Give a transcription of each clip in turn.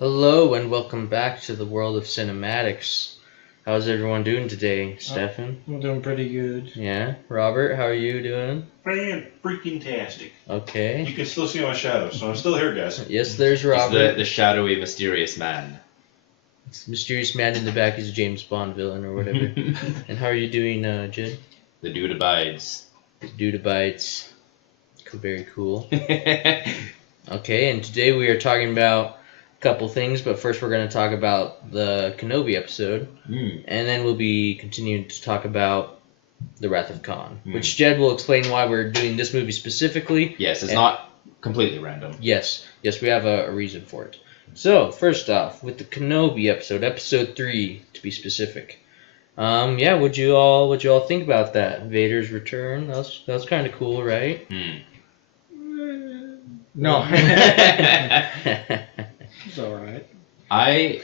Hello and welcome back to the world of cinematics. How's everyone doing today, Stefan? I'm doing pretty good. Yeah, Robert, how are you doing? Man, freaking tastic. Okay. You can still see my shadow, so I'm still here, guys. Yes, there's He's Robert. the shadowy, mysterious man. It's mysterious man in the back is a James Bond villain or whatever. And how are you doing, Jed? The dude abides. Dude abides. Very cool. Okay, and today we are talking about a couple things, but first we're going to talk about the Kenobi episode, and then we'll be continuing to talk about The Wrath of Khan, which Jed will explain why we're doing this movie specifically. Yes, it's not completely random. Yes, we have a reason for it. So, first off, with the Kenobi episode, episode 3 to be specific. Yeah, what'd you all think about that? Vader's return? That was kind of cool, right? No. It's alright. I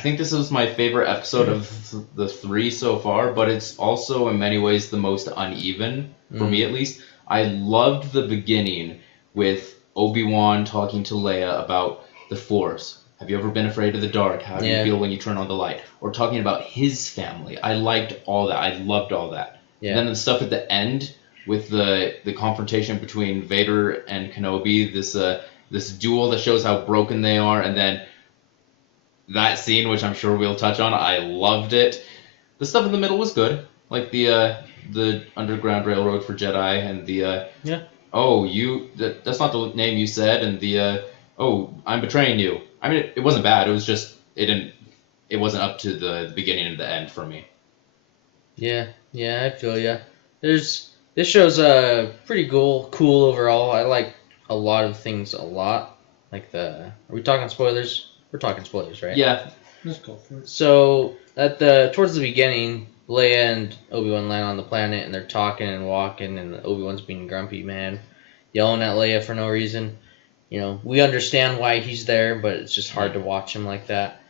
think this was my favorite episode of the 3 so far, but it's also in many ways the most uneven, for me at least. I loved the beginning with Obi-Wan talking to Leia about the Force. Have you ever been afraid of the dark? How do you feel when you turn on the light? Or talking about his family. I liked all that. I loved all that. Yeah. And then the stuff at the end with the confrontation between Vader and Kenobi, this duel that shows how broken they are, and then that scene, which I'm sure we'll touch on, I loved it. The stuff in the middle was good, like the Underground Railroad for Jedi, and that's not the name you said, and I'm betraying you. I mean, it wasn't bad. It was just it wasn't up to the beginning and the end for me. Yeah, I feel ya. This show's pretty cool overall. I like a lot of things a lot. Like are we talking spoilers? We're talking spoilers, right? Yeah. Let's go for it. So towards the beginning, Leia and Obi-Wan land on the planet and they're talking and walking, and Obi-Wan's being grumpy, man, yelling at Leia for no reason. You know, we understand why he's there, but it's just hard to watch him like that.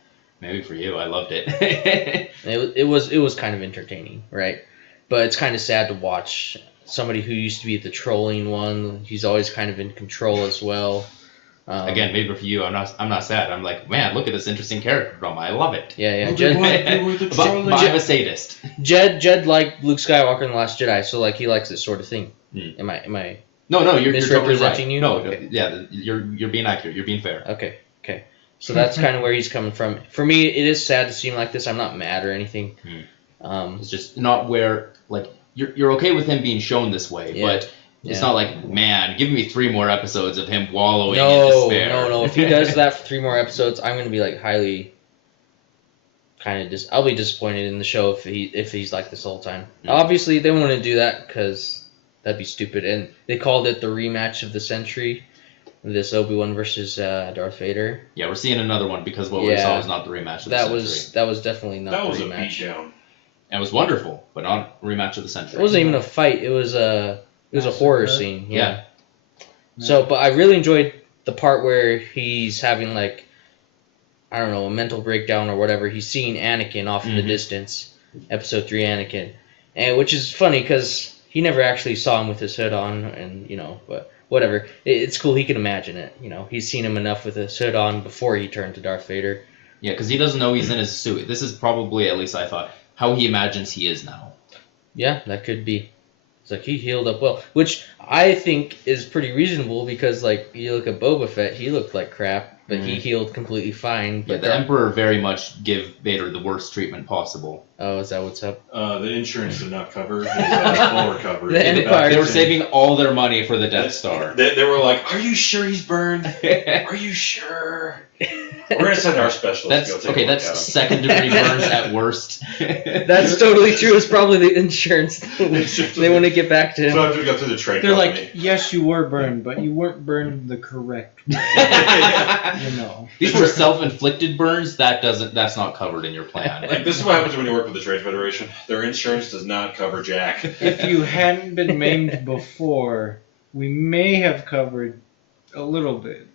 Maybe for you, I loved it. It was kind of entertaining, right? But it's kind of sad to watch somebody who used to be the trolling one. He's always kind of in control as well. Again, maybe for you, I'm not sad. I'm like, man, look at this interesting character drama. I love it. Yeah. But I'm a sadist. Jed liked Luke Skywalker in The Last Jedi, so like he likes this sort of thing. Am I? No, you're totally right. misrepresenting you? No, Okay. yeah, you're being accurate. You're being fair. Okay. So that's kind of where he's coming from. For me, it is sad to see him like this. I'm not mad or anything. It's just not where, like, you're okay with him being shown this way, but it's not like, man, give me 3 more episodes of him wallowing in despair. No. If he does that for 3 more episodes, I'm gonna be like highly, I'll be disappointed in the show if he's like this the whole time. Obviously, they wouldn't do that because that'd be stupid. And they called it the rematch of the century. This Obi-Wan versus Darth Vader. Yeah, we're seeing another one because what we saw was not the rematch of the century. That was definitely not the rematch. That was a beatdown. And it was wonderful, but not a rematch of the century. It wasn't even a fight. It was a horror scene. Yeah. So, but I really enjoyed the part where he's having like, I don't know, a mental breakdown or whatever. He's seeing Anakin off in the distance. Episode 3 Anakin, and which is funny because he never actually saw him with his hood on, and but. Whatever. It's cool. He can imagine it. He's seen him enough with his hood on before he turned to Darth Vader. Yeah, because he doesn't know he's in his suit. This is probably, at least I thought, how he imagines he is now. Yeah, that could be. It's like he healed up well, which I think is pretty reasonable because, like, you look at Boba Fett, he looked like crap, but he healed completely fine. But the Emperor very much give Vader the worst treatment possible. Oh, is that what's up? The insurance did not cover his full recovery. They were saving all their money for the Death Star. They were like, "Are you sure he's burned? Are you sure?" We're gonna send our specialist. That's second-degree burns at worst. That's totally true. It's probably the insurance. They want to get back to him. So I have to go through the trade They're company. like, yes, you were burned, but you weren't burned the correct way. These were self-inflicted burns. That's not covered in your plan. Like, this is what happens when you work with the Trade Federation. Their insurance does not cover jack. If you hadn't been maimed before, we may have covered a little bit.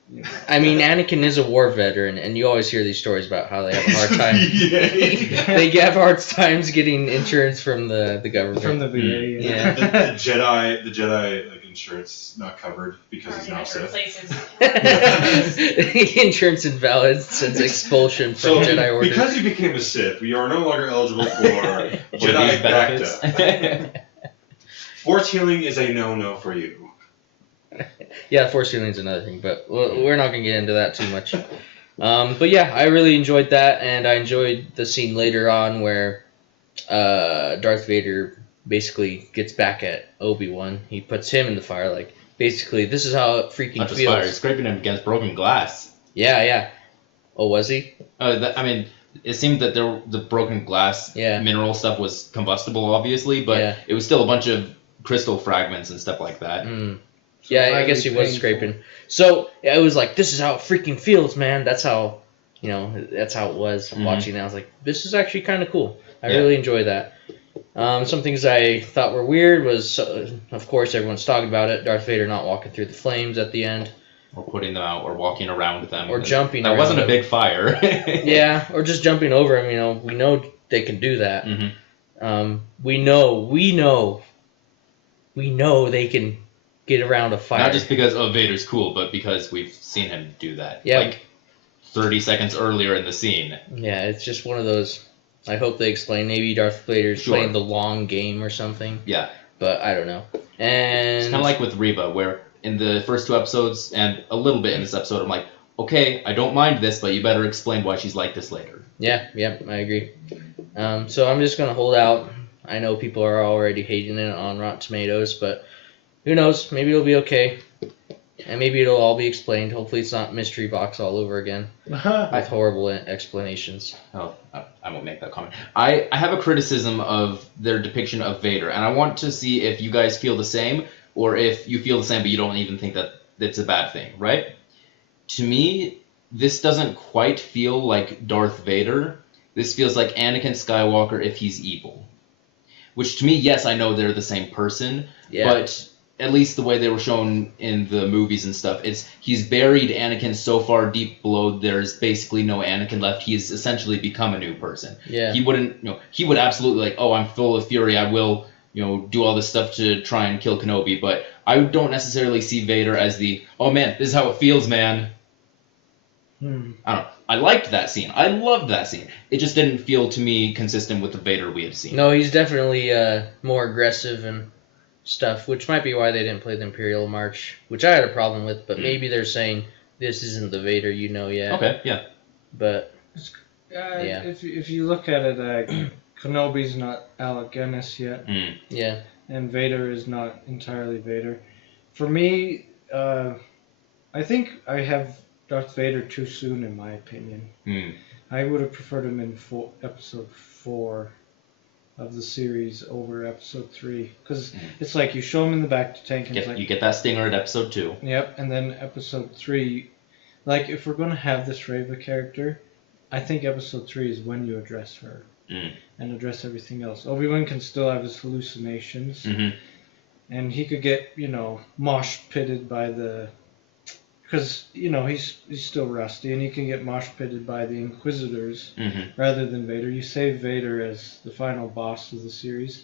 I mean, Anakin is a war veteran, and you always hear these stories about how they have a hard time. They have hard times getting insurance from the government. From the VA. Yeah. The Jedi, like insurance not covered because he's We're now gonna Sith. replace his Insurance invalid since expulsion from So, Jedi Order. because you became a Sith, we are no longer eligible for For these Jedi benefits. Bacta. Force healing is a no-no for you. Yeah, Force healing's another thing, but we're not gonna get into that too much. But yeah, I really enjoyed that, and I enjoyed the scene later on where Darth Vader basically gets back at Obi-Wan. He puts him in the fire, like, basically, this is how it freaking Not just feels. fire, he's scraping him against broken glass. Yeah. Oh, was he? I mean, it seemed that the broken glass mineral stuff was combustible, obviously, but it was still a bunch of crystal fragments and stuff like that. So yeah, I guess he was scraping. So it was like, this is how it freaking feels, man. That's how, that's how it was watching it. I was like, this is actually kind of cool. I really enjoy that. Some things I thought were weird was, of course, everyone's talking about it, Darth Vader not walking through the flames at the end. Or putting them out, or walking around them. Or jumping That around wasn't a them. big fire. Yeah, or just jumping over him, we know they can do that. We know they can get around a fire. Not just because, Vader's cool, but because we've seen him do that. Yeah. Like, 30 seconds earlier in the scene. Yeah, it's just one of those. I hope they explain. Maybe Darth Vader's playing the long game or something. Yeah. But I don't know. And it's kind of like with Reba, where in the first 2 episodes and a little bit in this episode, I'm like, okay, I don't mind this, but you better explain why she's like this later. Yeah, I agree. So I'm just gonna hold out. I know people are already hating it on Rotten Tomatoes, but who knows? Maybe it'll be okay. And maybe it'll all be explained. Hopefully it's not Mystery Box all over again with horrible explanations. Oh, I won't make that comment. I have a criticism of their depiction of Vader, and I want to see if you guys feel the same, or if you feel the same but you don't even think that it's a bad thing, right? To me, this doesn't quite feel like Darth Vader. This feels like Anakin Skywalker if he's evil. Which to me, yes, I know they're the same person, but at least the way they were shown in the movies and stuff, he's buried Anakin so far deep below there's basically no Anakin left. He's essentially become a new person. Yeah. He wouldn't, he would absolutely like, oh, I'm full of fury. I will, do all this stuff to try and kill Kenobi. But I don't necessarily see Vader as oh man, this is how it feels, man. I don't know. I liked that scene. I loved that scene. It just didn't feel to me consistent with the Vader we had seen. No, he's definitely more aggressive and stuff, which might be why they didn't play the Imperial March, which I had a problem with, but maybe they're saying this isn't the Vader yet. Okay, yeah. But if you look at it, Kenobi's not Alec Guinness yet. Yeah. And Vader is not entirely Vader. For me, I think I have Darth Vader too soon, in my opinion. I would have preferred him in episode 4 of the series over episode 3, because it's like you show him in the back to tank, and it's like, you get that stinger at episode 2. Yep, and then episode 3, like if we're gonna have this Reva character, I think episode 3 is when you address her and address everything else. Obi-Wan can still have his hallucinations, and he could get mosh pitted by the. Because, he's still rusty, and he can get mosh pitted by the Inquisitors rather than Vader. You save Vader as the final boss of the series.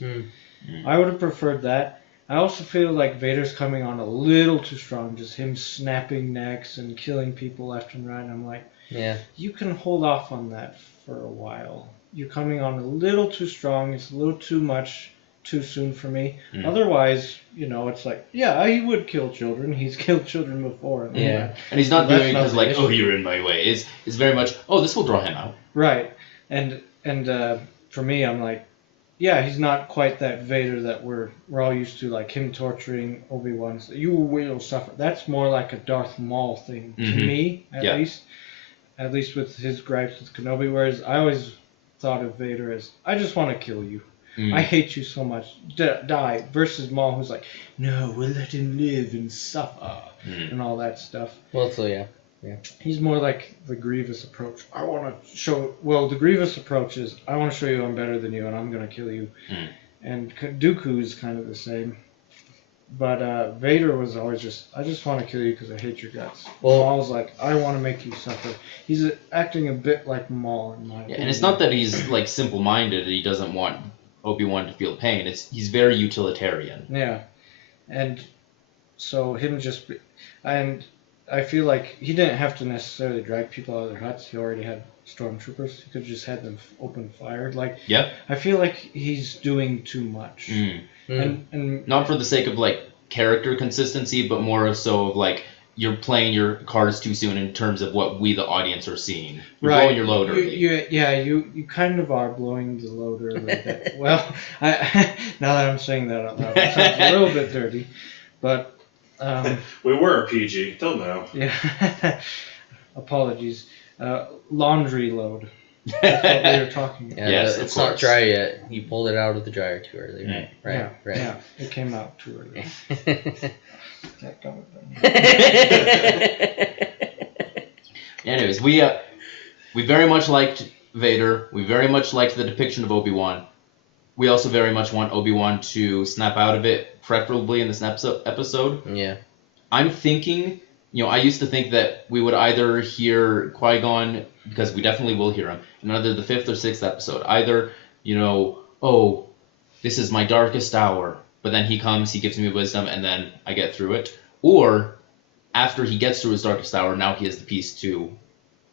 I would have preferred that. I also feel like Vader's coming on a little too strong, just him snapping necks and killing people left and right. And I'm like, you can hold off on that for a while. You're coming on a little too strong. It's a little too much too soon for me. Otherwise, it's like, he would kill children. He's killed children before. And and he's not doing it because like, oh, you're in my way. It's very much, oh, this will draw him out. Right. And for me, I'm like, he's not quite that Vader that we're all used to, like him torturing Obi-Wan. You will suffer. That's more like a Darth Maul thing to me, at least. At least with his gripes with Kenobi. Whereas I always thought of Vader as, I just want to kill you. I hate you so much. Die. Versus Maul, who's like, no, we'll let him live and suffer. And all that stuff. Well, so yeah. He's more like the Grievous approach. I want to show. Well, the Grievous approach is, I want to show you I'm better than you and I'm going to kill you. And Dooku is kind of the same. But Vader was always just, I just want to kill you because I hate your guts. Well, Maul's like, I want to make you suffer. He's acting a bit like Maul in my opinion. And it's not that he's like simple-minded and he doesn't want Obi-Wan to feel pain. He's very utilitarian. Yeah. And so him just, and I feel like he didn't have to necessarily drag people out of their huts. He already had stormtroopers. He could have just had them open fire. Like, Yep. I feel like he's doing too much. And not for the sake of like character consistency, but more so of like you're playing your cards too soon in terms of what we the audience are seeing. You're blowing your load early. You kind of are blowing the load early. Bit. Well, now that I'm saying that out loud, it sounds a little bit dirty, but we were a PG till now. Yeah. Apologies. Laundry load. That's what we were talking about. Yeah, Yes, it's of not course. dry yet. You pulled it out of the dryer too early, right? Yeah, Right. yeah, it came out too early. Can't come with Anyways, we very much liked Vader. We very much liked the depiction of Obi-Wan. We also very much want Obi-Wan to snap out of it, preferably in this episode. Yeah. I'm thinking, I used to think that we would either hear Qui-Gon, because we definitely will hear him, in either the 5th or 6th episode. Either, oh, this is my darkest hour, but then he comes, he gives me wisdom, and then I get through it. Or, after he gets through his darkest hour, now he has the peace to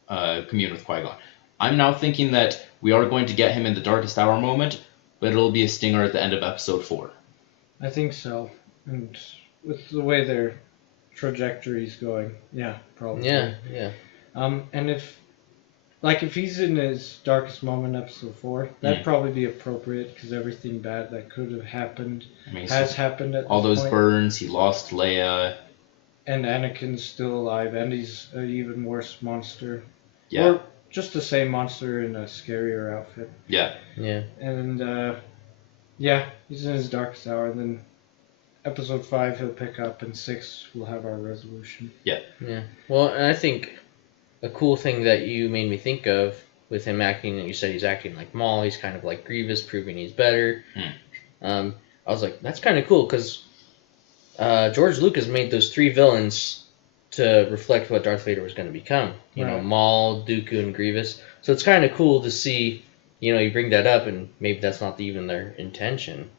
commune with Qui-Gon. I'm now thinking that we are going to get him in the darkest hour moment, but it'll be a stinger at the end of episode 4. I think so. And with the way their trajectory's going, yeah, probably. Yeah. And if he's in his darkest moment, episode 4, that'd probably be appropriate because everything bad that could have happened has happened at all this those point. burns, he lost Leia. And Anakin's still alive, and he's an even worse monster. Yeah. Or just the same monster in a scarier outfit. Yeah. And, he's in his darkest hour, and then episode 5 he'll pick up, and 6 we'll have our resolution. Yeah. Well, and I think a cool thing that you made me think of with him acting, and you said he's acting like Maul, he's kind of like Grievous, proving he's better. I was like, that's kind of cool, because George Lucas made those 3 villains to reflect what Darth Vader was going to become. You know, Maul, Dooku, and Grievous. So it's kind of cool to see, you bring that up, and maybe that's not even their intention,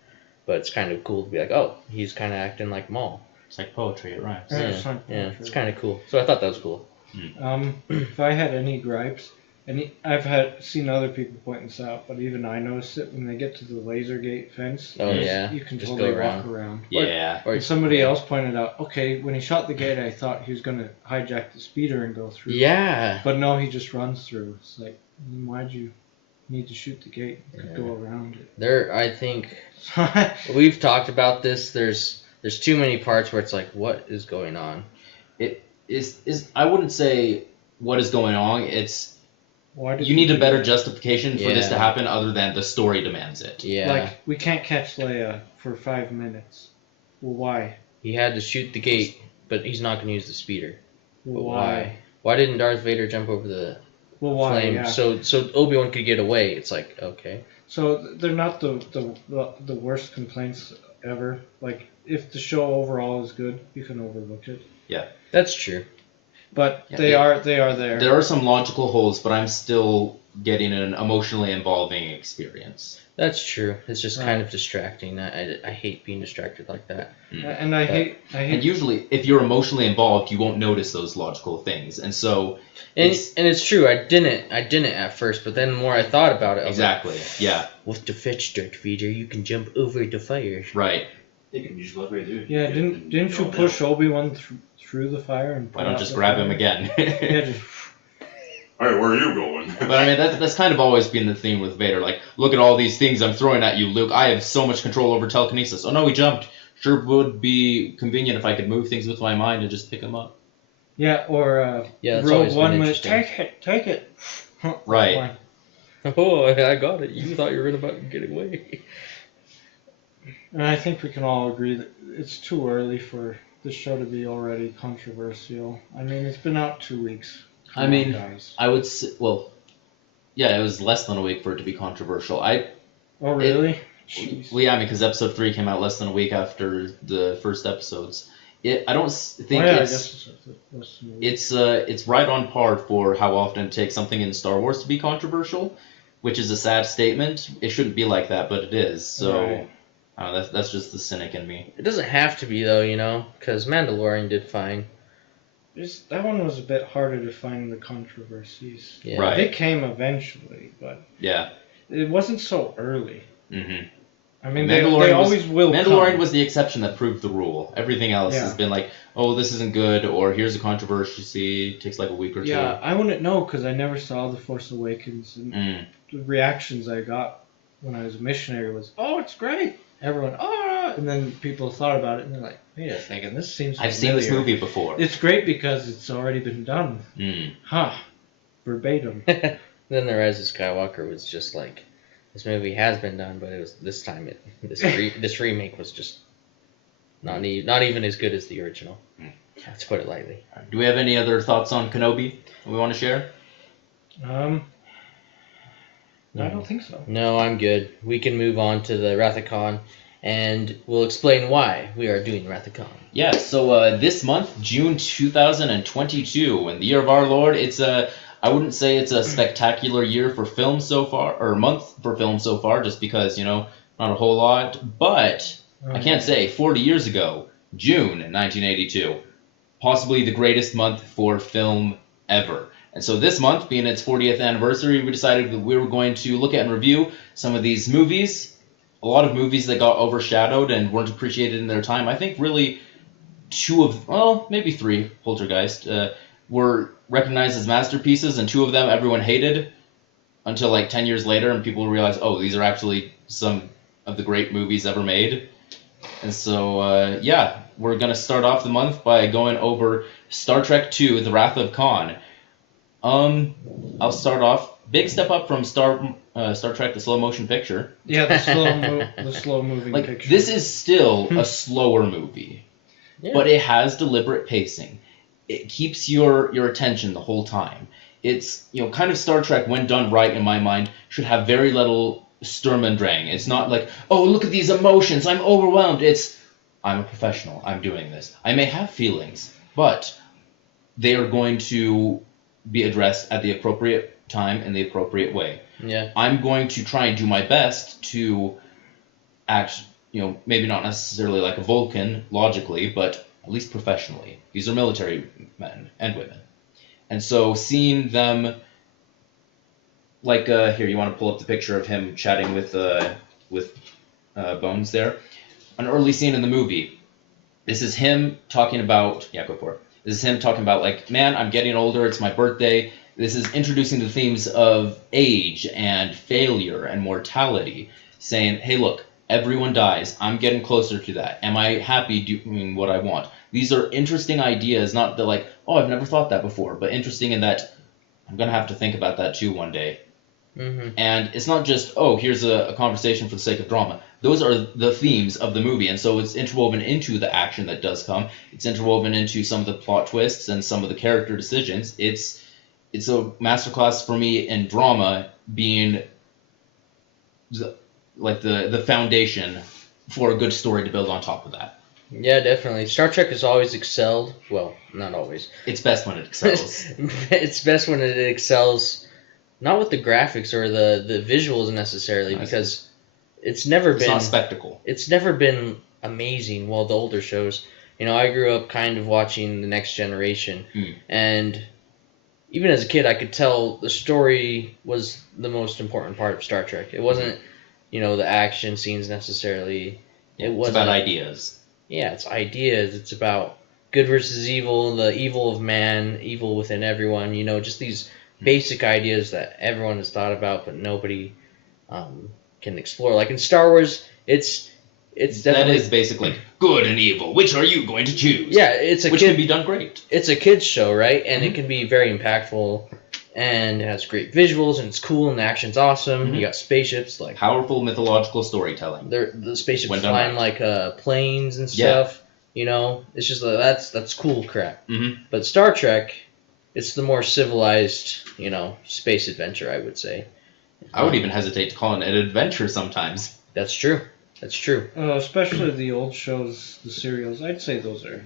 but it's kind of cool to be like, oh, he's kind of acting like Maul. It's like poetry, it rhymes. Yeah, it's kind of cool. So I thought that was cool. If I had any gripes, and I've seen other people point this out, but even I noticed it when they get to the laser gate fence. Oh, yeah. You can Just totally go walk around. Yeah. And somebody else pointed out, okay, when he shot the gate, I thought he was going to hijack the speeder and go through. Yeah. But no, he just runs through. It's like, why'd you need to shoot the gate? You could go around it. I think we've talked about this. There's too many parts where it's like, what is going on? It is I wouldn't say what is going on. It's you need a better justification for this to Yeah. happen other than the story demands it. Yeah. Like, we can't catch Leia for 5 minutes. Well, why? He had to shoot the gate, but he's not going to use the speeder. Well, But why? Why didn't Darth Vader jump over the Well, why? flame Yeah. so Obi-Wan could get away? It's like, okay. So they're not the worst complaints ever. Like, if the show overall is good, you can overlook it. That's true. But Yeah, they are there. There are some logical holes, but I'm still getting an emotionally involving experience. That's true. It's just kind of distracting. I hate being distracted like that. And I hate. And usually, if you're emotionally involved, you won't notice those logical things. And so, And it's true. I didn't at first, but then the more I thought about it, I was exactly, like, with the fetch, Darth Vader, you can jump over the fire. right. They can use whatever they do. Yeah, didn't you push Obi-Wan through the fire and? Why don't just grab him again? Yeah, just. All right, where are you going? But I mean, that's kind of always been the theme with Vader. Like, look at all these things I'm throwing at you, Luke. I have so much control over telekinesis. Oh no, he jumped. Sure would be convenient if I could move things with my mind and just pick them up. Yeah, or that's Rogue always been One with interesting. take it. Right. Oh, I got it. You thought you were about to get away. And I think we can all agree that it's too early for this show to be already controversial. I mean, it's been out 2 weeks. I mean, guys. I would say, well, yeah, it was less than a week for it to be controversial. Oh, really? Jeez. Well, yeah, because episode 3 came out less than a week after the first episodes. I don't think I it's guess less than a week. it's right on par for how often it takes something in Star Wars to be controversial, which is a sad statement. It shouldn't be like that, but it is. So, Right. I don't know, that's just the cynic in me. It doesn't have to be though, you know, because Mandalorian did fine. That one was a bit harder to find the controversies. Yeah. Right. They came eventually, but Yeah. it wasn't so early. Mm-hmm. I mean, they always will Mandalorian come. was the exception that proved the rule. Everything else has been like, oh, this isn't good, or here's a controversy, takes like a week or two. Yeah, I wouldn't know because I never saw The Force Awakens, and the reactions I got when I was a missionary was, oh, it's great. Everyone, oh, and then people thought about it, and they're like, wait a second, this seems familiar. I've seen this movie before. It's great because it's already been done. Huh. Verbatim. Then the Rise of Skywalker was just like, this movie has been done, but it was this time this remake was just not even as good as the original. Let's put it lightly. Do we have any other thoughts on Kenobi that we want to share? I don't think so. No, I'm good. We can move on to the Wrath of Khan, and we'll explain why we are doing Wrath of Khan. Yeah, so this month, June 2022, in the year of our Lord, I wouldn't say it's a spectacular year for film so far, or month for film so far, just because, not a whole lot. But I can't say, 40 years ago, June 1982, possibly the greatest month for film ever. And so this month, being its 40th anniversary, we decided that we were going to look at and review some of these movies. A lot of movies that got overshadowed and weren't appreciated in their time. I think really maybe three, Poltergeist, were recognized as masterpieces, and two of them everyone hated until like 10 years later, and people realized, oh, these are actually some of the great movies ever made. And so, we're going to start off the month by going over Star Trek II, The Wrath of Khan. I'll start off. Big step up from Star Trek: The Slow Motion Picture. Yeah, the slow moving picture. This is still a slower movie, but it has deliberate pacing. It keeps your attention the whole time. It's kind of Star Trek when done right, in my mind, should have very little Sturm und Drang. It's not like, oh, look at these emotions, I'm overwhelmed. It's, I'm a professional, I'm doing this. I may have feelings, but they are going to be addressed at the appropriate time in the appropriate way. Yeah. I'm going to try and do my best to act, maybe not necessarily like a Vulcan, logically, but at least professionally. These are military men and women. And so seeing them, like, here, you want to pull up the picture of him chatting with Bones there? An early scene in the movie. This is him talking about, go for it. This is him talking about, like, man, I'm getting older, it's my birthday. This is introducing the themes of age and failure and mortality, saying, hey, look, everyone dies. I'm getting closer to that. Am I happy doing what I want? These are interesting ideas, not that like, oh, I've never thought that before, but interesting in that I'm going to have to think about that too one day. Mm-hmm. And it's not just, oh, here's a conversation for the sake of drama. Those are the themes of the movie, and so it's interwoven into the action that does come. It's interwoven into some of the plot twists and some of the character decisions. It's a masterclass for me in drama being the foundation for a good story to build on top of that. Yeah, definitely. Star Trek has always excelled. Well, not always. It's best when it excels. It's best when it excels, not with the graphics or the visuals necessarily, because it's not spectacle. It's never been amazing. Well, the older shows. I grew up kind of watching The Next Generation, and even as a kid, I could tell the story was the most important part of Star Trek. It wasn't, the action scenes necessarily. It wasn't. It's about ideas. Yeah, it's ideas. It's about good versus evil, the evil of man, evil within everyone. Just these basic ideas that everyone has thought about, but nobody can explore. Like in Star Wars, it's definitely... That is basically good and evil. Which are you going to choose? Yeah, which can be done great. It's a kid's show, right? And it can be very impactful, and it has great visuals, and it's cool, and the action's awesome. You got spaceships, like powerful mythological storytelling. The spaceships flying like planes and stuff. It's just that's cool crap. But Star Trek, it's the more civilized, space adventure, I would say. I would even hesitate to call it an adventure sometimes. That's true. That's true. Especially the old shows, the serials. I'd say those are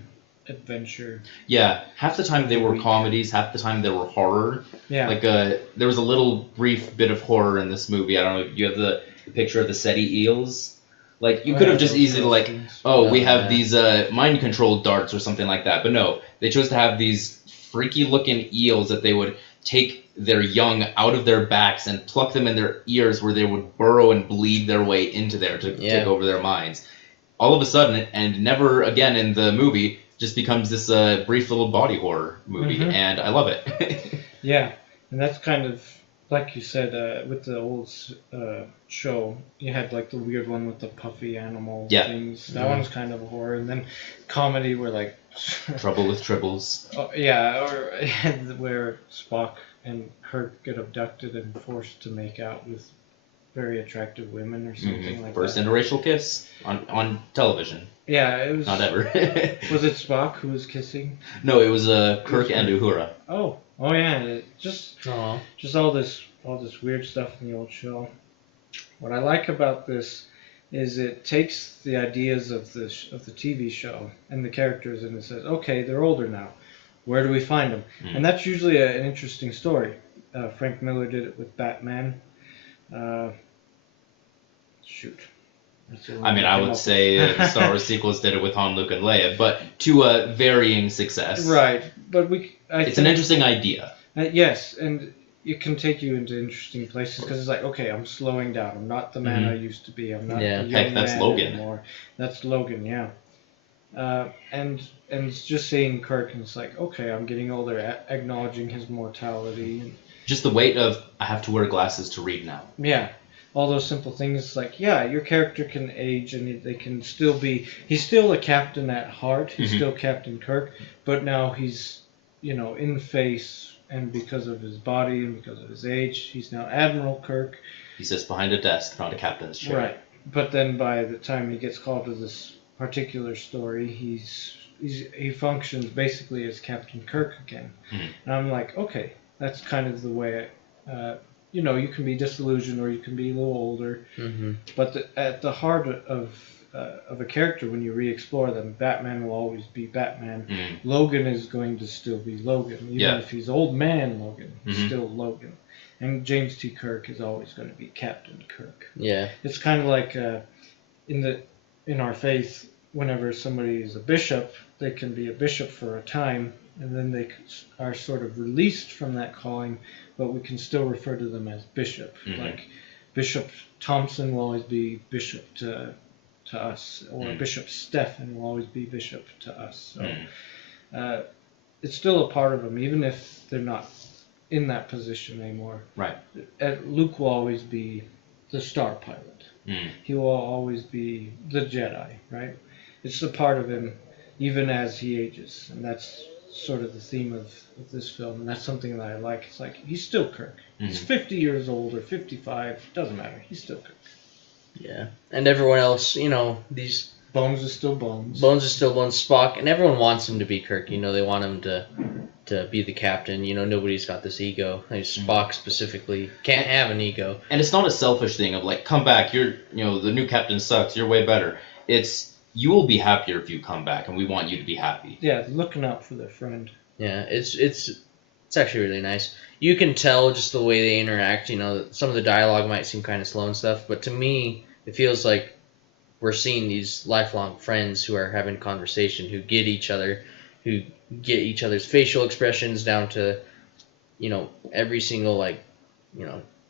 adventure. Yeah, half the time they were comedies, half the time they were horror. Yeah. Like there was a little brief bit of horror in this movie. I don't know. You have the picture of the SETI eels. Like, you could have just easily, like, oh, we have yeah. these mind-controlled darts or something like that. But no, they chose to have these freaky-looking eels that they would take their young out of their backs and pluck them in their ears where they would burrow and bleed their way into there to take over their minds. All of a sudden, and never again in the movie, just becomes this brief little body horror movie, and I love it. Yeah, and that's kind of, like you said, with the old show, you had like the weird one with the puffy animal things. That one's kind of a horror. And then comedy where like... Trouble with Tribbles. Oh, yeah, or where Spock and Kirk get abducted and forced to make out with very attractive women or something like First that. interracial kiss on television. Yeah, it was... Not ever. Was it Spock who was kissing? No, it was Kirk and Uhura. Oh yeah, just all this weird stuff in the old show. What I like about this is it takes the ideas of the TV show and the characters and it says, okay, they're older now. Where do we find them? And that's usually an interesting story. Frank Miller did it with Batman. I mean, I would say the Star Wars sequels did it with Han, Luke, and Leia, but to a varying success. Right, but it's an interesting idea. Yes, and it can take you into interesting places because it's like, okay, I'm slowing down. I'm not the man I used to be. I'm not the young that's man Logan. anymore. That's Logan, yeah. And it's just seeing Kirk, and it's like, okay, I'm getting older, acknowledging his mortality. And, just the weight of, I have to wear glasses to read now. Yeah. All those simple things, like, yeah, your character can age and they can still be... He's still a captain at heart. He's still Captain Kirk. But now he's, in face, and because of his body and because of his age, he's now Admiral Kirk. He sits behind a desk, not a captain's chair. Right. But then by the time he gets called to this particular story, he functions basically as Captain Kirk again. And I'm like, okay, that's kind of the way... you can be disillusioned or you can be a little older, but at the heart of a character, when you re-explore them, Batman will always be Batman. Logan is going to still be Logan, even if he's old man Logan. He's still Logan, and James T. Kirk is always going to be Captain Kirk. Yeah, it's kind of like in our faith, whenever somebody is a bishop, they can be a bishop for a time, and then they are sort of released from that calling. But we can still refer to them as bishop. Like Bishop Thompson will always be bishop to us, or Bishop Stephen will always be bishop to us. So it's still a part of them, even if they're not in that position anymore. Right. Luke will always be the star pilot. He will always be the Jedi, right? It's a part of him, even as he ages, and that's sort of the theme of this film, and that's something that I like. It's like, he's still Kirk. He's 50 years old or 55, doesn't matter. He's still Kirk. Yeah, and everyone else, these... Bones is still Bones. Bones is still Bones. Spock, and everyone wants him to be Kirk. They want him to be the captain. Nobody's got this ego. Like Spock specifically can't have an ego. And it's not a selfish thing of like, come back, you're, the new captain sucks, you're way better. It's, you will be happier if you come back, and we want you to be happy. Yeah, looking out for their friend. Yeah, it's actually really nice. You can tell just the way they interact. Some of the dialogue might seem kind of slow and stuff, but to me, it feels like we're seeing these lifelong friends who are having conversation, who get each other, who get each other's facial expressions down to, every single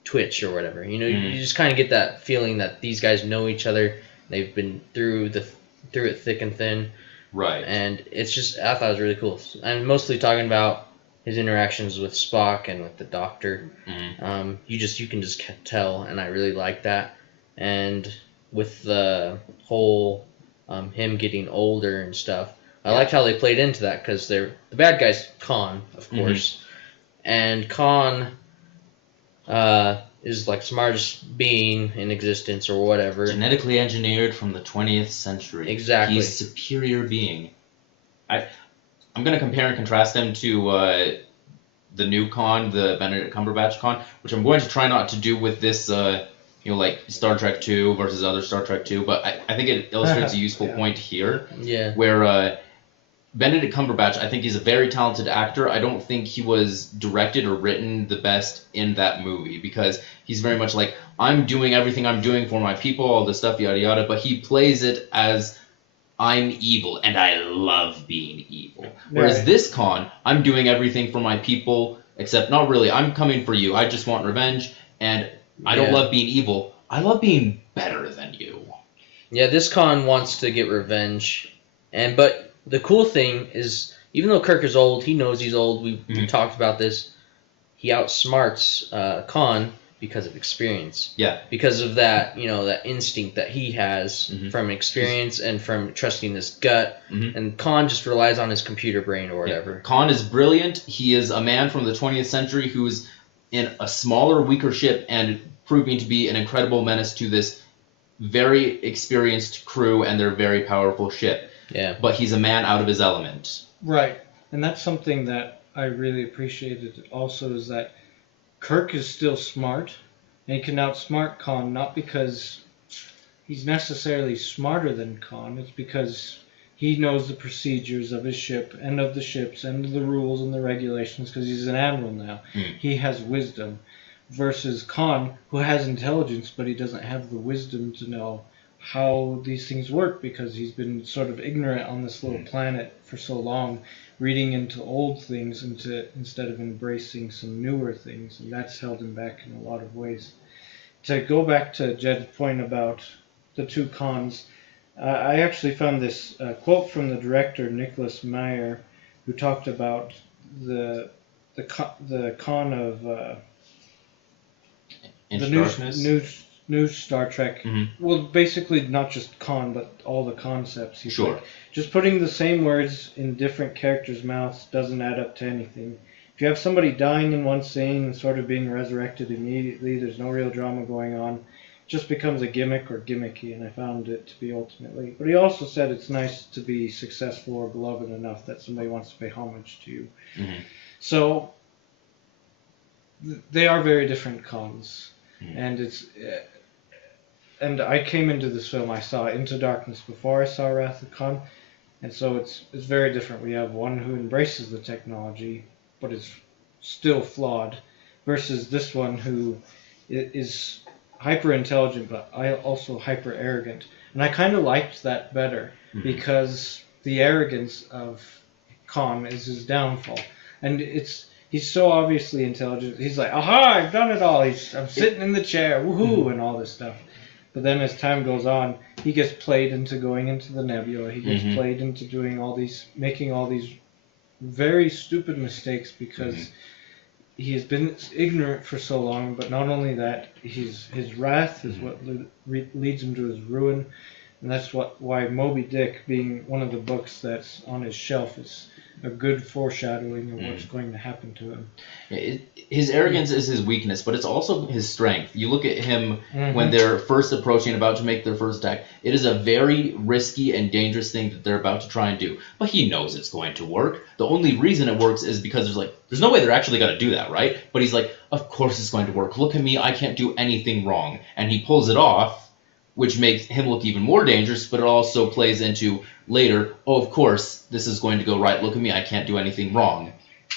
twitch or whatever. You just kind of get that feeling that these guys know each other. They've been through it thick and thin. Right. And it's just, I thought it was really cool. I'm mostly talking about his interactions with Spock and with the Doctor. You can just tell, and I really like that. And with the whole him getting older and stuff, I liked how they played into that, because the bad guy's Khan, of course, and Khan is like smartest being in existence or whatever. Genetically engineered from the 20th century. Exactly. He's a superior being. I'm going to compare and contrast him to the new Khan, the Benedict Cumberbatch Khan, which I'm going to try not to do with this, like Star Trek 2 versus other Star Trek 2, but I think it illustrates a useful point here. Yeah. Where Benedict Cumberbatch, I think he's a very talented actor. I don't think he was directed or written the best in that movie because he's very much like, I'm doing everything I'm doing for my people, all this stuff, yada yada, but he plays it as I'm evil and I love being evil. Whereas this Khan, I'm doing everything for my people, except not really. I'm coming for you. I just want revenge, and I don't love being evil. I love being better than you. Yeah, this Khan wants to get revenge, but the cool thing is, even though Kirk is old, he knows he's old. We talked about this. He outsmarts Khan because of experience. Yeah. Because of that, that instinct that he has from experience and from trusting his gut. And Khan just relies on his computer brain or whatever. Yeah. Khan is brilliant. He is a man from the 20th century who's in a smaller, weaker ship and proving to be an incredible menace to this very experienced crew and their very powerful ship. Yeah. But he's a man out of his element. Right. And that's something that I really appreciated also, is that Kirk is still smart, and he can outsmart Khan, not because he's necessarily smarter than Khan. It's because he knows the procedures of his ship and of the ships and the rules and the regulations, because he's an admiral now. He has wisdom. Versus Khan, who has intelligence, but he doesn't have the wisdom to know how these things work, because he's been sort of ignorant on this little planet for so long, reading into old things instead of embracing some newer things, and that's held him back in a lot of ways. To go back to Jed's point about the two Khans, I actually found this quote from the director Nicholas Meyer, who talked about the Khan of the new Star Trek. Well, basically not just Khan, but all the concepts. He's like, just putting the same words in different characters' mouths doesn't add up to anything. If you have somebody dying in one scene and sort of being resurrected immediately, there's no real drama going on. It just becomes a gimmick or gimmicky, and I found it to be ultimately. But he also said it's nice to be successful or beloved enough that somebody wants to pay homage to you. So they are very different Khans, and and I came into this film, I saw Into Darkness before I saw Wrath of Khan, and so it's very different. We have one who embraces the technology, but is still flawed, versus this one who is hyper intelligent, but also hyper arrogant. And I kind of liked that better, because the arrogance of Khan is his downfall, and he's so obviously intelligent. He's like, aha, I've done it all. I'm sitting in the chair, woohoo, and all this stuff. But then as time goes on, he gets played into going into the nebula. He gets played into making all these very stupid mistakes, because he has been ignorant for so long. But not only that, his wrath is what leads him to his ruin. And that's why Moby Dick, being one of the books that's on his shelf, is a good foreshadowing of what's going to happen to him. His arrogance is his weakness, but it's also his strength. You look at him when they're first approaching, about to make their first attack. It is a very risky and dangerous thing that they're about to try and do. But he knows it's going to work. The only reason it works is because there's no way they're actually going to do that, right? But he's like, of course it's going to work. Look at me, I can't do anything wrong. And he pulls it off, which makes him look even more dangerous, but it also plays into later, oh, of course, this is going to go right. Look at me, I can't do anything wrong.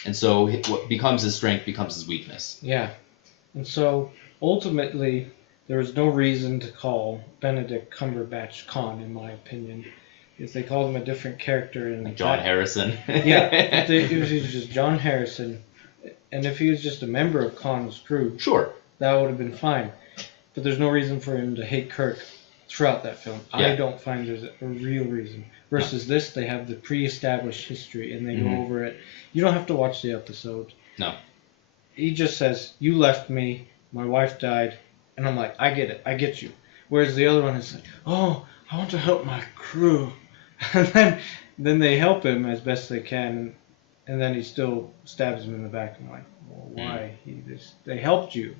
And so what becomes his strength becomes his weakness. Yeah. And so, ultimately, there was no reason to call Benedict Cumberbatch Khan, in my opinion. If they called him a different character. Like John Harrison. Yeah, if he was just John Harrison, and if he was just a member of Khan's crew, that would have been fine. But there's no reason for him to hate Kirk throughout that film. Yeah. I don't find there's a real reason. Versus this, they have the pre-established history, and they go over it. You don't have to watch the episode. No. He just says, you left me, my wife died, and I'm like, I get it, I get you. Whereas the other one is like, oh, I want to help my crew. And then they help him as best they can, and then he still stabs him in the back. I'm like, well, why? They helped you.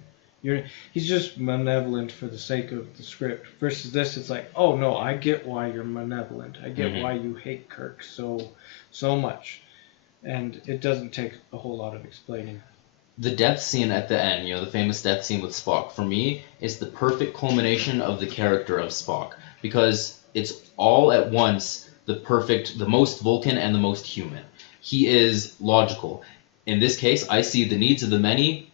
He's just malevolent for the sake of the script. Versus this, it's like, oh no, I get why you're malevolent. I get why you hate Kirk so much. And it doesn't take a whole lot of explaining. The death scene at the end, the famous death scene with Spock, for me, is the perfect culmination of the character of Spock. Because it's all at once the most Vulcan and the most human. He is logical. In this case, I see the needs of the many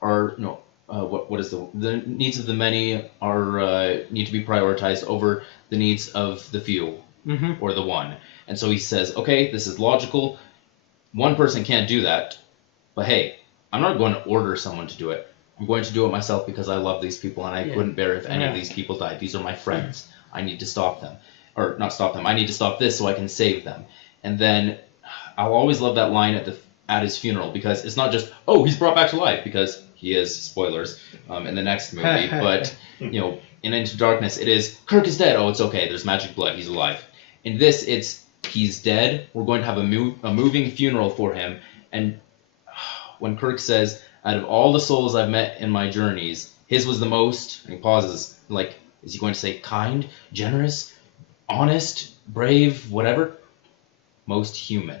are the needs of the many are need to be prioritized over the needs of the few or the one. And so he says, okay, this is logical. One person can't do that, but hey, I'm not going to order someone to do it. I'm going to do it myself because I love these people and I couldn't bear if any of these people died. These are my friends. I need to stop them. Or not stop them. I need to stop this so I can save them. And then I'll always love that line at his funeral, because it's not just, oh, he's brought back to life, because he is, spoilers, in the next movie, but, you know, in Into Darkness, it is, Kirk is dead, oh, it's okay, there's magic blood, he's alive. In this, it's, he's dead, we're going to have a moving funeral for him, and when Kirk says, out of all the souls I've met in my journeys, his was the most, and he pauses, like, is he going to say kind, generous, honest, brave, whatever? Most human.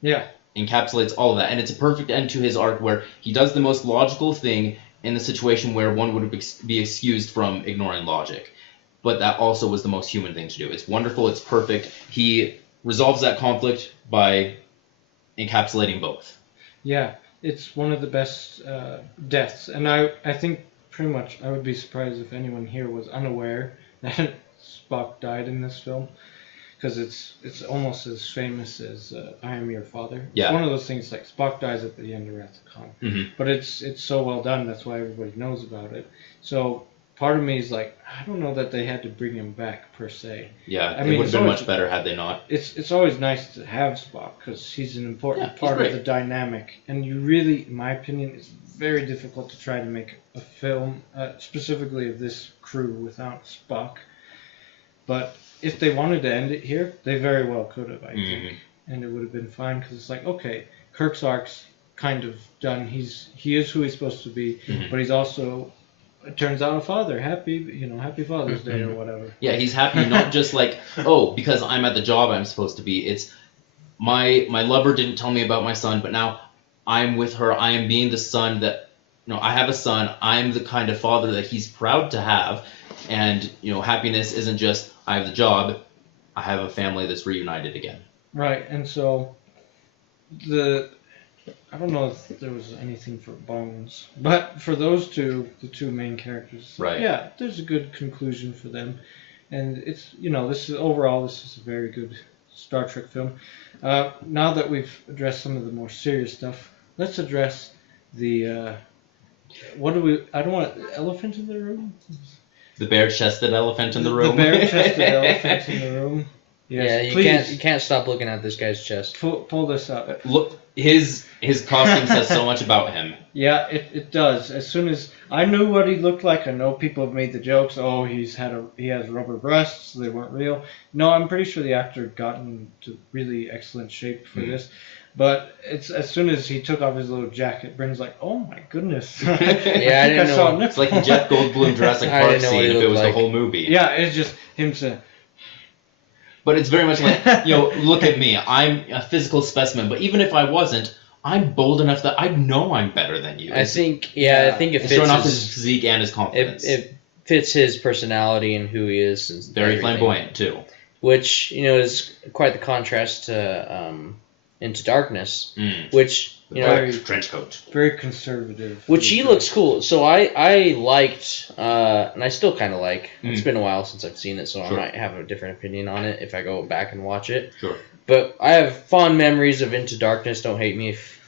Yeah. Encapsulates all of that, and it's a perfect end to his arc where he does the most logical thing in the situation where one would be excused from ignoring logic, but that also was the most human thing to do. It's wonderful, it's perfect. He resolves that conflict by encapsulating both. Yeah, it's one of the best deaths, and I think pretty much I would be surprised if anyone here was unaware that Spock died in this film. Because it's almost as famous as I Am Your Father. It's one of those things like Spock dies at the end of Wrath of Khan. But it's so well done, that's why everybody knows about it. So part of me is like, I don't know that they had to bring him back per se. Yeah, it would have been much better had they not. It's always nice to have Spock because he's an important part of the dynamic. And you really, in my opinion, it's very difficult to try to make a film, specifically of this crew, without Spock. But if they wanted to end it here, they very well could have, I think. And it would have been fine, because it's like, okay, Kirk's arc's kind of done. He is who he's supposed to be, but he's also, it turns out, a father. Happy Father's Day or whatever. Yeah, he's happy not just like, oh, because I'm at the job I'm supposed to be. It's my lover didn't tell me about my son, but now I'm with her. I am being the son that, I have a son. I'm the kind of father that he's proud to have. And, happiness isn't just, I have the job, I have a family that's reunited again. Right, and so I don't know if there was anything for Bones, but for those two, the two main characters, yeah, there's a good conclusion for them. And it's, this is a very good Star Trek film. Now that we've addressed some of the more serious stuff, let's address the, I don't want elephant in the room? The bare-chested elephant in the room. The bare-chested elephant in the room. Yes, yeah, you can't stop looking at this guy's chest. Pull this up. Look, his costume says so much about him. Yeah, it does. As soon as I knew what he looked like, I know people have made the jokes. Oh, he has rubber breasts. They weren't real. No, I'm pretty sure the actor got into really excellent shape for this. But it's as soon as he took off his little jacket, Bryn's like, "Oh my goodness!" Yeah, I didn't know. It's like the Jeff Goldblum Jurassic Park scene if it was the whole movie. Yeah, it's just him saying. But it's very much like, look at me. I'm a physical specimen. But even if I wasn't, I'm bold enough that I know I'm better than you. I think it fits showing off his physique and his confidence. It fits his personality and who he is. And very flamboyant too. Which is quite the contrast to Into Darkness, which very trench coat, very conservative. Which he looks cool. So I liked, and I still kind of like. It's been a while since I've seen it, so I might have a different opinion on it if I go back and watch it. Sure. But I have fond memories of Into Darkness. Don't hate me if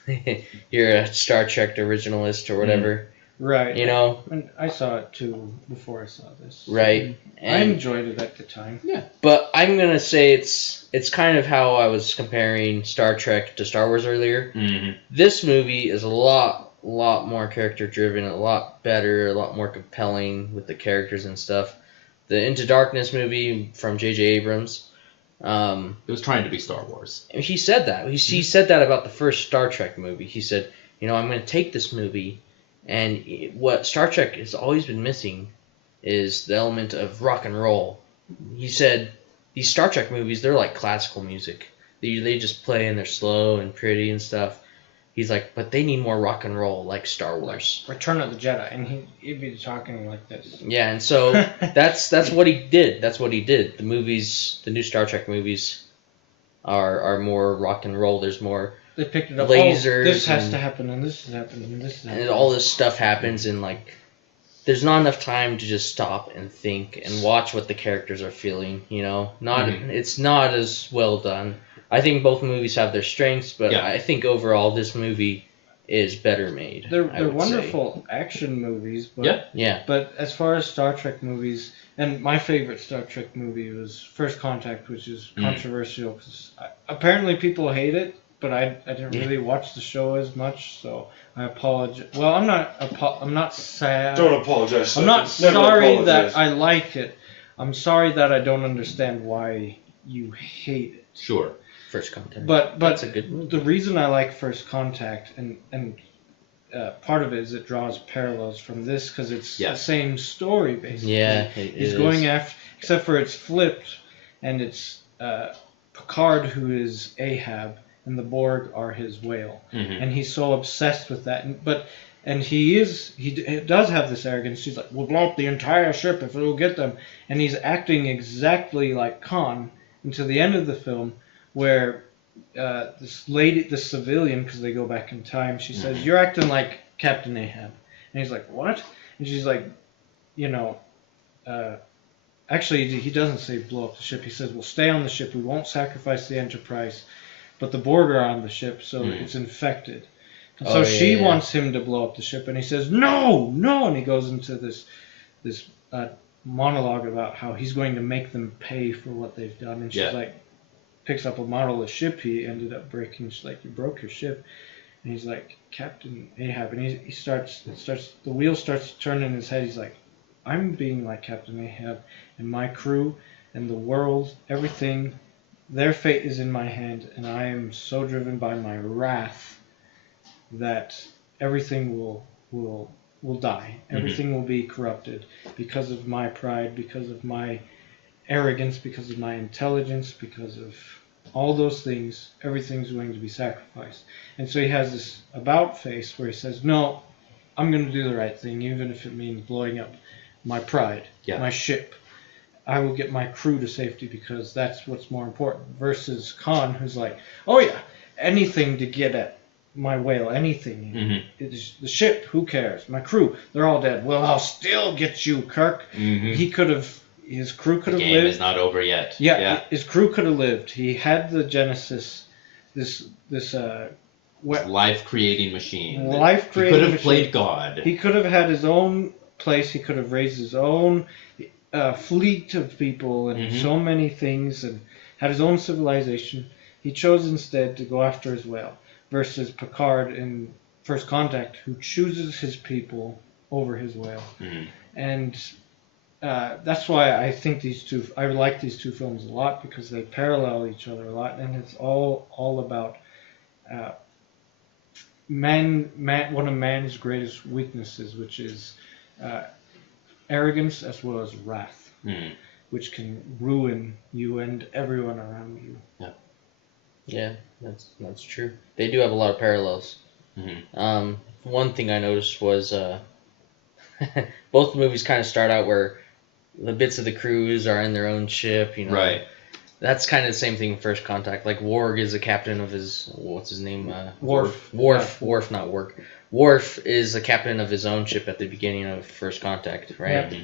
you're a Star Trek originalist or whatever. Right. And I saw it too before I saw this. Right. And I enjoyed it at the time. Yeah. But I'm gonna say it's kind of how I was comparing Star Trek to Star Wars earlier. This movie is a lot more character driven, a lot better, a lot more compelling with the characters and stuff. The Into Darkness movie from J.J. Abrams. It was trying to be Star Wars. He said that. He said that about the first Star Trek movie. He said, I'm going to take this movie, and what Star Trek has always been missing is the element of rock and roll. He said, these Star Trek movies, they're like classical music. They just play and they're slow and pretty and stuff. he's like, but they need more rock and roll like Star Wars. Return of the Jedi, and he'd be talking like this. Yeah, and so that's what he did. That's what he did. The movies, the new Star Trek movies, are more rock and roll. There's more. They picked it up. Lasers. This has to happen, and this is happening, and this is happening. And all this stuff happens, and like, there's not enough time to just stop and think and watch what the characters are feeling. You know, it's not as well done. I think both movies have their strengths, but I think overall this movie is better made. They're wonderful action movies, but But as far as Star Trek movies, and my favorite Star Trek movie was First Contact, which is controversial because apparently people hate it. But I didn't really watch the show as much, so I apologize. Well, I'm not sad. Don't apologize. I'm not sorry that I like it. I'm sorry that I don't understand why you hate it. Sure. First Contact. But that's a good movie. The reason I like First Contact and part of it is it draws parallels from this because it's the same story basically. Yeah, he's going after, except for it's flipped, and it's Picard who is Ahab. And the Borg are his whale, and he's so obsessed with that. And he does have this arrogance. He's like, "We'll blow up the entire ship if it'll get them," and he's acting exactly like Khan until the end of the film, where this lady, the civilian, because they go back in time, she says, "You're acting like Captain Ahab," and he's like, "What?" And she's like, "You know." Actually, he doesn't say blow up the ship. He says, "We'll stay on the ship. We won't sacrifice the Enterprise." But the Borg are on the ship, so it's infected. And so she wants him to blow up the ship, and he says, no, no, and he goes into this monologue about how he's going to make them pay for what they've done. And she's like, picks up a model of ship he ended up breaking. She's like, you broke your ship. And he's like, Captain Ahab. And he starts, the wheel starts to turn in his head. He's like, I'm being like Captain Ahab, and my crew and the world, everything, their fate is in my hand, and I am so driven by my wrath that everything will die. Everything will be corrupted because of my pride, because of my arrogance, because of my intelligence, because of all those things. Everything's going to be sacrificed. And so he has this about face where he says, no, I'm going to do the right thing, even if it means blowing up my pride, my ship. I will get my crew to safety because that's what's more important. Versus Khan, who's like, oh yeah, anything to get at my whale, anything. It's the ship, who cares? My crew, they're all dead. Well, I'll still get you, Kirk. He could have, his crew could have lived. The game is not over yet. Yeah, his crew could have lived. He had the Genesis, this life-creating machine. Life-creating machine. He could have machine. played God. He could have had his own place. He could have raised his own fleet of people and so many things and had his own civilization. He chose instead to go after his whale versus Picard in First Contact, who chooses his people over his whale. And that's why I think I like these two films a lot, because they parallel each other a lot, and it's all about one of man's greatest weaknesses, which is arrogance as well as wrath, which can ruin you and everyone around you. Yeah, that's true. They do have a lot of parallels. One thing I noticed was both movies kind of start out where the bits of the crews are in their own ship, you know. Right. That's kind of the same thing in First Contact. Like, Worg is a captain of his, what's his name? Worf. Worf, not Worg. Worf is a captain of his own ship at the beginning of First Contact, right? Yep.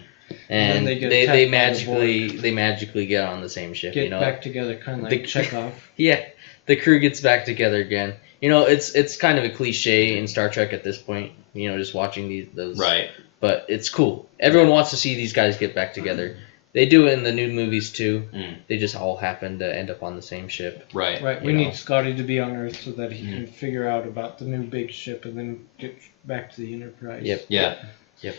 And they magically get on the same ship. Get back together, kind of like Chekhov. Yeah, the crew gets back together again. You know, it's kind of a cliche in Star Trek at this point. You know, just watching those. Right. But it's cool. Everyone wants to see these guys get back together. They do it in the new movies too. They just all happen to end up on the same ship. Right. Right. We need Scotty to be on Earth so that he can figure out about the new big ship and then get back to the Enterprise. Yep. Yeah. Yep.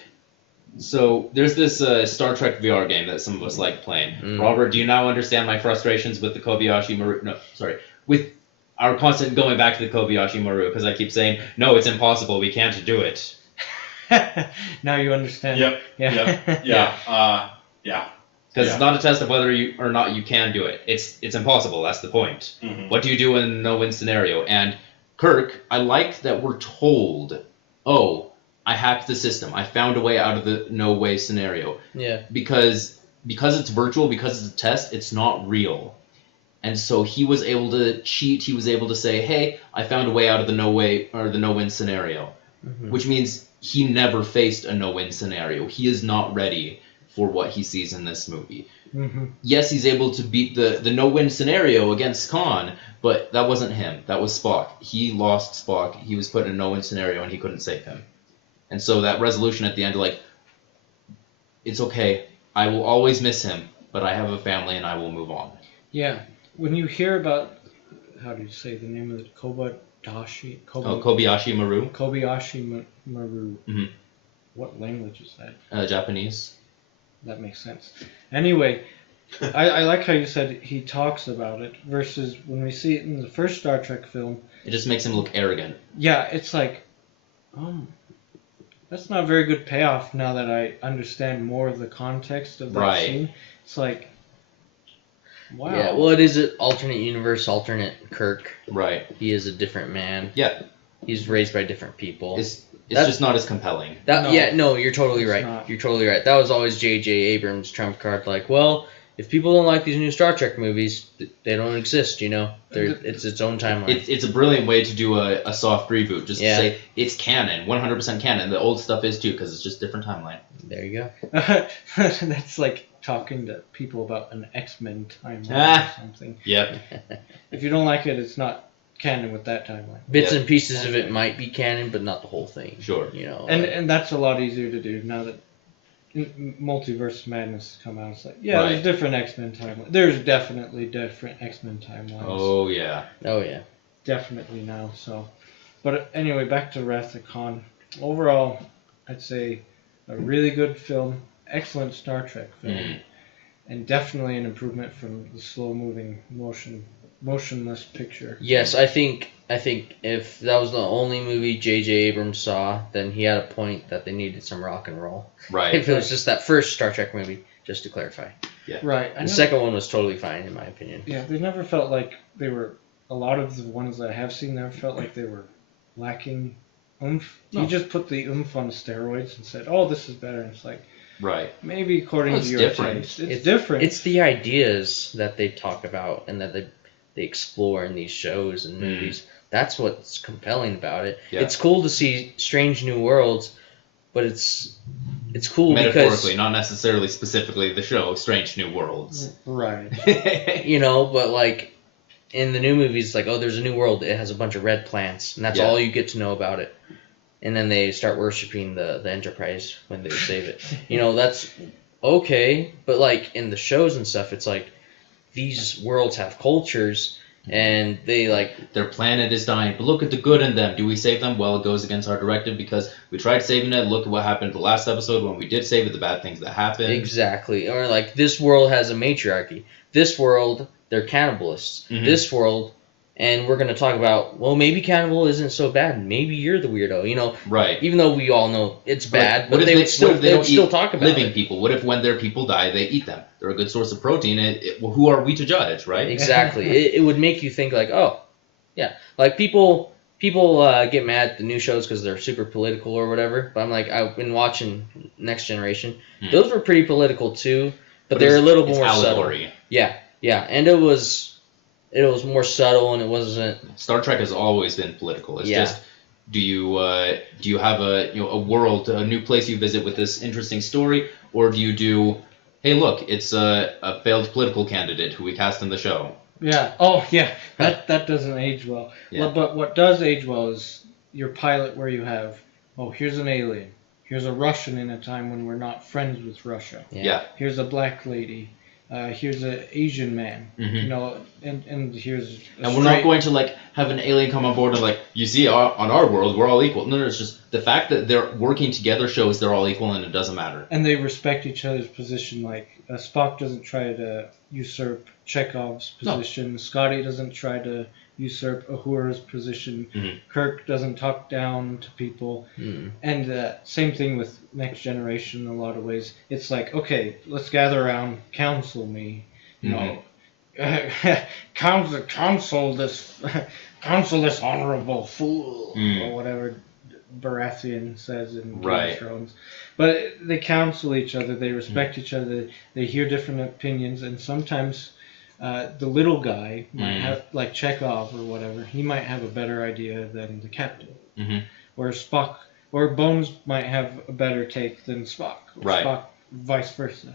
So there's this Star Trek VR game that some of us like playing. Robert, do you now understand my frustrations with the Kobayashi Maru? No, sorry. With our constant going back to the Kobayashi Maru, because I keep saying, no, it's impossible. We can't do it. Now you understand. Yep. Yeah. Because it's not a test of whether you or not you can do it. It's impossible. That's the point. What do you do in a no-win scenario? And Kirk, I like that we're told, oh, I hacked the system. I found a way out of the no way scenario. Yeah. Because it's virtual, because it's a test, it's not real. And so he was able to cheat. He was able to say, hey, I found a way out of the no way or the no win scenario. Mm-hmm. Which means he never faced a no win scenario. He is not ready for what he sees in this movie. Mm-hmm. Yes, he's able to beat the no-win scenario against Khan, but that wasn't him. That was Spock. He lost Spock. He was put in a no-win scenario, and he couldn't save him. And so that resolution at the end, like, it's okay. I will always miss him, but I have a family, and I will move on. Yeah. When you hear about, how do you say the name of it? Kobayashi Maru. Kobayashi Maru. Mm-hmm. What language is that? Japanese. That makes sense. Anyway, I like how you said he talks about it versus when we see it in the first Star Trek film. It just makes him look arrogant. Yeah, it's like, that's not a very good payoff now that I understand more of the context of that scene. It's like, wow. Yeah, well, it is an alternate universe, alternate Kirk. Right. He is a different man. Yeah. He's raised by different people. It's just not as compelling. You're totally right. Not. You're totally right. That was always J.J. Abrams' trump card. Like, well, if people don't like these new Star Trek movies, they don't exist, you know? It's its own timeline. It's a brilliant way to do a soft reboot. Just to say, it's canon, 100% canon. The old stuff is too, because it's just different timeline. There you go. That's like talking to people about an X-Men timeline or something. Yep. If you don't like it, it's not canon with that timeline. Bits and pieces of it might be canon, but not the whole thing. Sure. You know. And that's a lot easier to do now that Multiverse Madness has come out. It's like, there's different X-Men timelines. There's definitely different X-Men timelines. Oh yeah. Definitely now. So, but anyway, back to Wrath of Khan. Overall, I'd say a really good film, excellent Star Trek film, and definitely an improvement from the slow-moving motionless picture. Yes, I think if that was the only movie J.J. Abrams saw, then he had a point that they needed some rock and roll. Right. If it was just that first Star Trek movie, just to clarify. Yeah. Right. The second one was totally fine, in my opinion. Yeah, they never felt like they were. A lot of the ones that I have seen never felt like they were lacking oomph. No. You just put the oomph on steroids and said, "Oh, this is better." And it's like, right. Maybe according to your taste, it's different. It's the ideas that they talk about and that they explore in these shows and movies. That's what's compelling about it. Yeah. It's cool to see strange new worlds, but it's cool metaphorically, not necessarily specifically the show Strange New Worlds. Right. You know, but like in the new movies, like, oh, there's a new world. It has a bunch of red plants, and that's all you get to know about it. And then they start worshiping the Enterprise when they save it. You know, that's okay, but like in the shows and stuff, it's like these worlds have cultures, and they like... Their planet is dying, but look at the good in them. Do we save them? Well, it goes against our directive because we tried saving it. Look at what happened the last episode when we did save it, the bad things that happened. Exactly. Or like, this world has a matriarchy. This world, they're cannibalists. Mm-hmm. This world... And we're going to talk about, well, maybe cannibal isn't so bad. Maybe you're the weirdo, you know? Right. Even though we all know it's bad, but they would still talk about living people. What if when their people die, they eat them? They're a good source of protein. Well, who are we to judge, right? Exactly. it would make you think like, oh, yeah. Like people get mad at the new shows because they're super political or whatever. But I'm like, I've been watching Next Generation. Those were pretty political too, but they're a little more subtle. Yeah. And it was more subtle, and it wasn't. Star Trek has always been political. It's just, do you have a world, a new place you visit with this interesting story, or do you do, hey, look, it's a failed political candidate who we cast in the show. Yeah. Oh, yeah. That doesn't age well. Yeah. But what does age well is your pilot where you have, oh, here's an alien, here's a Russian in a time when we're not friends with Russia. Yeah. Here's a black lady. Here's an Asian man, you know, and here's. And we're not going to like have an alien come on board and like, you see, on our world we're all equal. No, it's just the fact that they're working together shows they're all equal, and it doesn't matter. And they respect each other's position. Like Spock doesn't try to usurp Chekhov's position. No. Scotty doesn't try to usurp Uhura's position. Mm-hmm. Kirk doesn't talk down to people. Mm-hmm. And same thing with Next Generation in a lot of ways. It's like, okay, let's gather around, counsel me. You know, counsel this counsel this honorable fool, or whatever Baratheon says in Game of Thrones. But they counsel each other, they respect each other, they hear different opinions, and sometimes the little guy might have, like Chekhov or whatever, he might have a better idea than the captain. Or Spock, or Bones might have a better take than Spock. Or Spock, vice versa.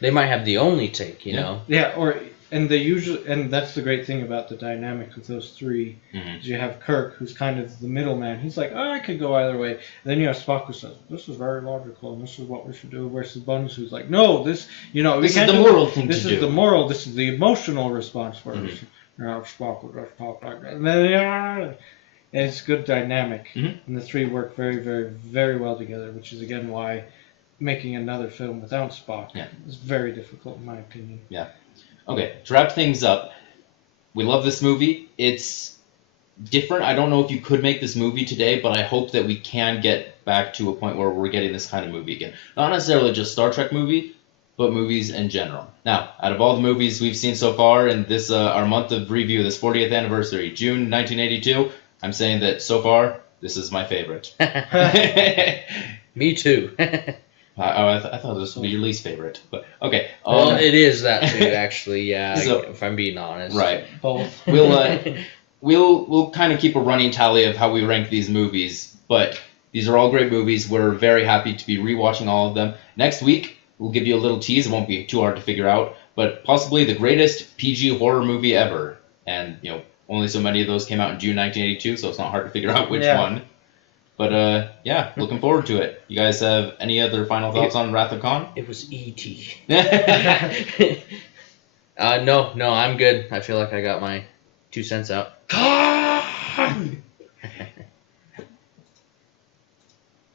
They might have the only take, you know? Yeah, and they usually, and that's the great thing about the dynamic with those three. Is you have Kirk, who's kind of the middleman. He's like, I could go either way. And then you have Spock, who says, this is very logical, and this is what we should do. Versus Bones, who's like, no, this, this is the moral thing to do. This is the moral. This is the emotional response for us. Spock will just talk like that. And then, and it's good dynamic, and the three work very, very, very well together. Which is again why making another film without Spock is very difficult, in my opinion. Okay, to wrap things up, we love this movie. It's different. I don't know if you could make this movie today, but I hope that we can get back to a point where we're getting this kind of movie again. Not necessarily just Star Trek movie, but movies in general. Now, out of all the movies we've seen so far in this our month of review, this 40th anniversary, June 1982, I'm saying that so far, this is my favorite. Me too. I thought this would be your least favorite, but okay. Well, it is that too, actually. Yeah, so, if I'm being honest. Right. Both. We'll kind of keep a running tally of how we rank these movies, but these are all great movies. We're very happy to be rewatching all of them. Next week, we'll give you a little tease. It won't be too hard to figure out, but possibly the greatest PG horror movie ever, and only so many of those came out in June 1982, so it's not hard to figure out which one. But, looking forward to it. You guys have any other final thoughts on Wrath of Khan? It was E.T. No, I'm good. I feel like I got my 2 cents out. Khan!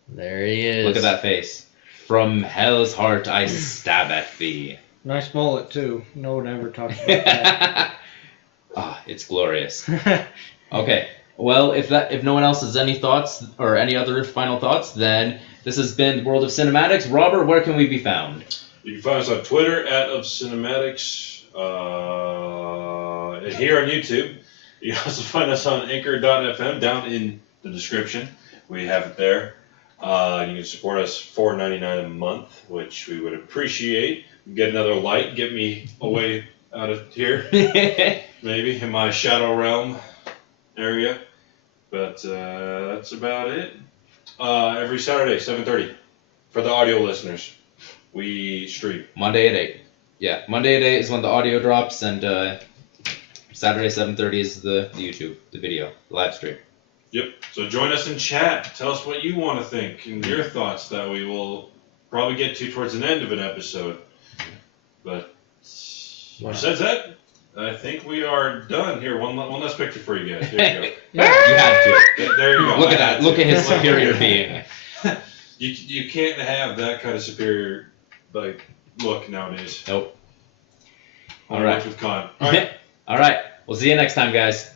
There he is. Look at that face. From hell's heart I stab at thee. Nice mullet, too. No one ever talks about that. It's glorious. Okay. Well, if no one else has any thoughts or any other final thoughts, then this has been World of Cinematics. Robert, where can we be found? You can find us on Twitter @ofcinematics, and here on YouTube. You can also find us on Anchor.fm down in the description. We have it there. You can support us $4.99 a month, which we would appreciate. Get another light, get me away out of here, maybe in my shadow realm area, but that's about it. Every Saturday, 7:30, for the audio listeners, we stream. Monday at 8. Yeah, Monday at 8 is when the audio drops, and Saturday 7:30 is the YouTube, the video, the live stream. Yep. So join us in chat. Tell us what you want to think and your thoughts that we will probably get to towards the end of an episode. But besides that, I think we are done. Here, one last picture for you guys. There you go. You had to. There you go. Look at that. Look at his superior being. You can't have that kind of superior look nowadays. Nope. All right. With Khan. All right. We'll see you next time, guys.